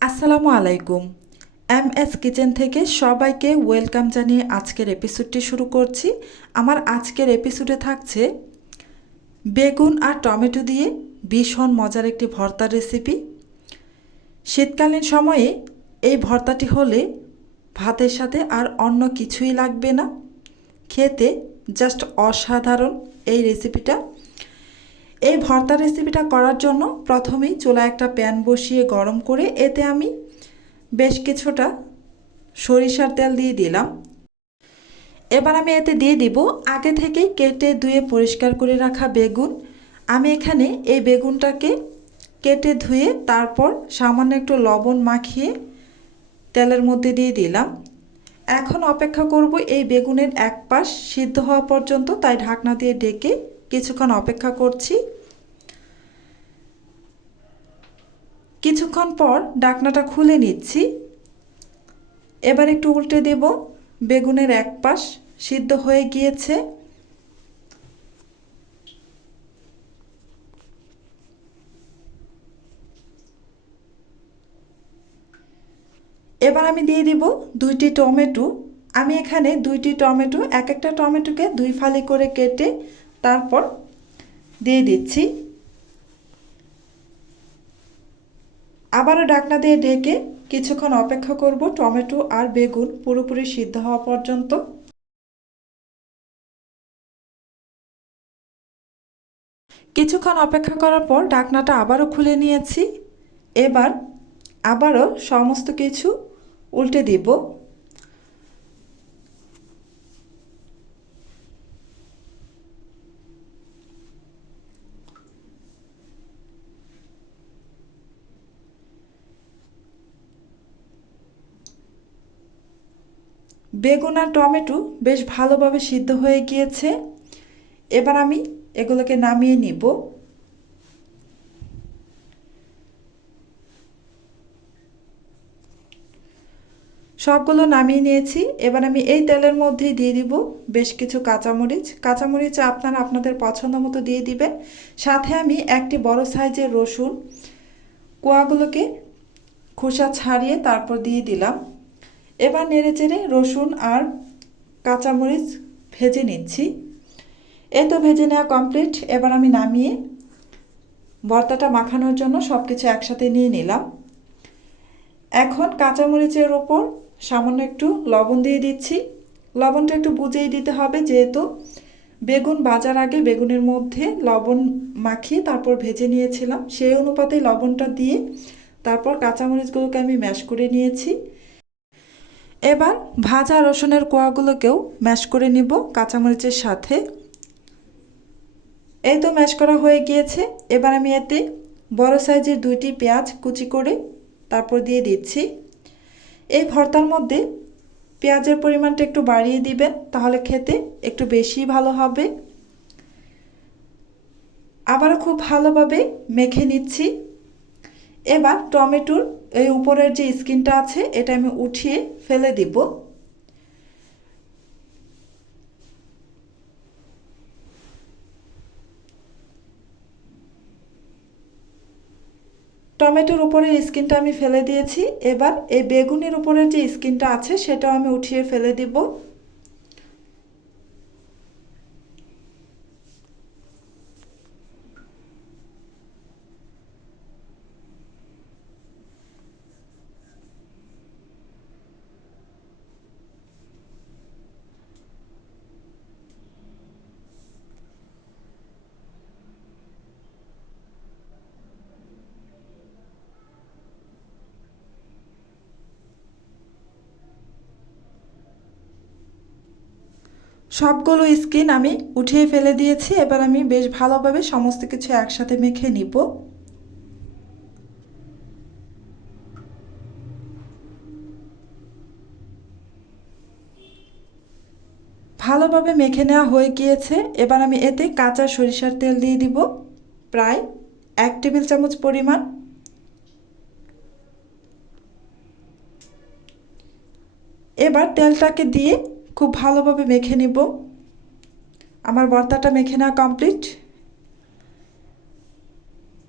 আসসালামু আলাইকুম। MS kitchen থেকে সবাইকে ওয়েলকাম জানিয়ে আজকের এপিসোডটি শুরু করছি। আমার আজকের এপিসোডে থাকছে বেগুন আর টমেটো দিয়ে ভীষণ মজার একটি ভর্তার রেসিপি। শীতকালীন সময়ে এই ভর্তাটি হলে ভাতের সাথে আর অন্য কিছুই লাগবে না। খেতে জাস্ট অসাধারণ এই রেসিপিটা। এই ভর্তা রেসিপিটা করার জন্য প্রথমেই চুলায় একটা প্যান বসিয়ে গরম করে এতে আমি বেশ কিছুটা সরিষার তেল দিয়ে দিলাম। এবার আমি এতে দিয়ে দিব আগে থেকেই কেটে ধুয়ে পরিষ্কার করে রাখা বেগুন। আমি এখানে এই বেগুনটাকে কেটে ধুয়ে তারপর সামান্য একটু লবণ মাখিয়ে তেলের মধ্যে দিয়ে দিলাম। এখন অপেক্ষা করব এই বেগুনের এক পাশ সিদ্ধ হওয়া পর্যন্ত, তাই ঢাকনা দিয়ে ঢেকে কিছুক্ষণ অপেক্ষা করছি। কিছুক্ষণ পর ঢাকনাটা খুলে নিচ্ছি। এবার একটু উল্টে দেব। বেগুনের এক পাশ সিদ্ধ হয়ে গিয়েছে। এবার আমি দিয়ে দিব 2টি টমেটো। আমি এখানে 2টি টমেটো, এক একটা টমেটোকে 2 ফালি করে কেটে তারপর দিয়ে দিচ্ছি। আবারও ঢাকনা দিয়ে ঢেকে কিছুক্ষণ অপেক্ষা করব টমেটো আর বেগুন পুরোপুরি সিদ্ধ হওয়া পর্যন্ত। কিছুক্ষণ অপেক্ষা করার পর ঢাকনাটা আবারও খুলে নিয়েছি। এবার আবারও সমস্ত কিছু উল্টে দিব। বেগুন আর টমেটো বেশ ভালোভাবে সিদ্ধ হয়ে গিয়েছে। এবার আমি এগুলোকে নামিয়ে নিব। সবগুলো নামিয়ে নিয়েছি। এবার আমি এই তেলের মধ্যেই দিয়ে দিব বেশ কিছু কাঁচামরিচ। কাঁচামরিচ আপনারা আপনাদের পছন্দ মতো দিয়ে দিবেন। সাথে আমি একটি বড় সাইজের রসুন কোয়াগুলোকে খোসা ছাড়িয়ে তারপর দিয়ে দিলাম। এবার নেড়েচেড়ে রসুন আর কাঁচামরিচ ভেজে নিচ্ছি। এই তো ভেজে নেওয়া কমপ্লিট। এবার আমি নামিয়ে ভর্তাটা মাখানোর জন্য সব কিছু একসাথে নিয়ে নিলাম। এখন কাঁচামরিচের ওপর সামান্য একটু লবণ দিয়ে দিচ্ছি। লবণটা একটু বুঝেই দিতে হবে, যেহেতু বেগুন ভাজার আগে বেগুনের মধ্যে লবণ মাখিয়ে তারপর ভেজে নিয়েছিলাম। সেই অনুপাতে লবণটা দিয়ে তারপর কাঁচামরিচগুলোকে আমি ম্যাশ করে নিয়েছি। এবার ভাজা রসুনের কোয়াগুলোকেও ম্যাশ করে নিব কাঁচামরিচের সাথে। এই তো ম্যাশ করা হয়ে গিয়েছে। এবার আমি এতে বড় সাইজের 2টি পেঁয়াজ কুচি করে তারপর দিয়ে দিচ্ছি। এই ভর্তার মধ্যে পেঁয়াজের পরিমাণটা একটু বাড়িয়ে দিবেন, তাহলে খেতে একটু বেশি ভালো হবে। আবারও খুব ভালোভাবে মেখে নিচ্ছি। এবার টমেটোর এই উপরের যে স্কিনটা আছে এটা আমি উঠিয়ে ফেলে দিব। টমেটোর উপরের স্কিনটা আমি ফেলে দিয়েছি। এবার এই বেগুনের উপরের যে স্কিনটা আছে সেটাও আমি উঠিয়ে ফেলে দিব। সবগুলো স্কিন আমি উঠিয়ে ফেলে দিয়েছি। এবার আমি বেশ ভালোভাবে সমস্ত কিছু একসাথে মেখে নিব। ভালোভাবে মেখে নেওয়া হয়ে গিয়েছে। এবার আমি এতে কাঁচা সরিষার তেল দিয়ে দিব প্রায় 1 টেবিল চামচ পরিমাণ। এবার তেলটাকে দিয়ে খুব ভালোভাবে মেখে নিব। আমার ভর্তাটা মেখে নেওয়া কমপ্লিট।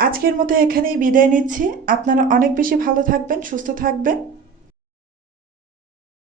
আজকে আজকের মতো এখানেই বিদায় নিচ্ছি। আপনারা অনেক বেশি ভালো থাকবেন, সুস্থ থাকবেন।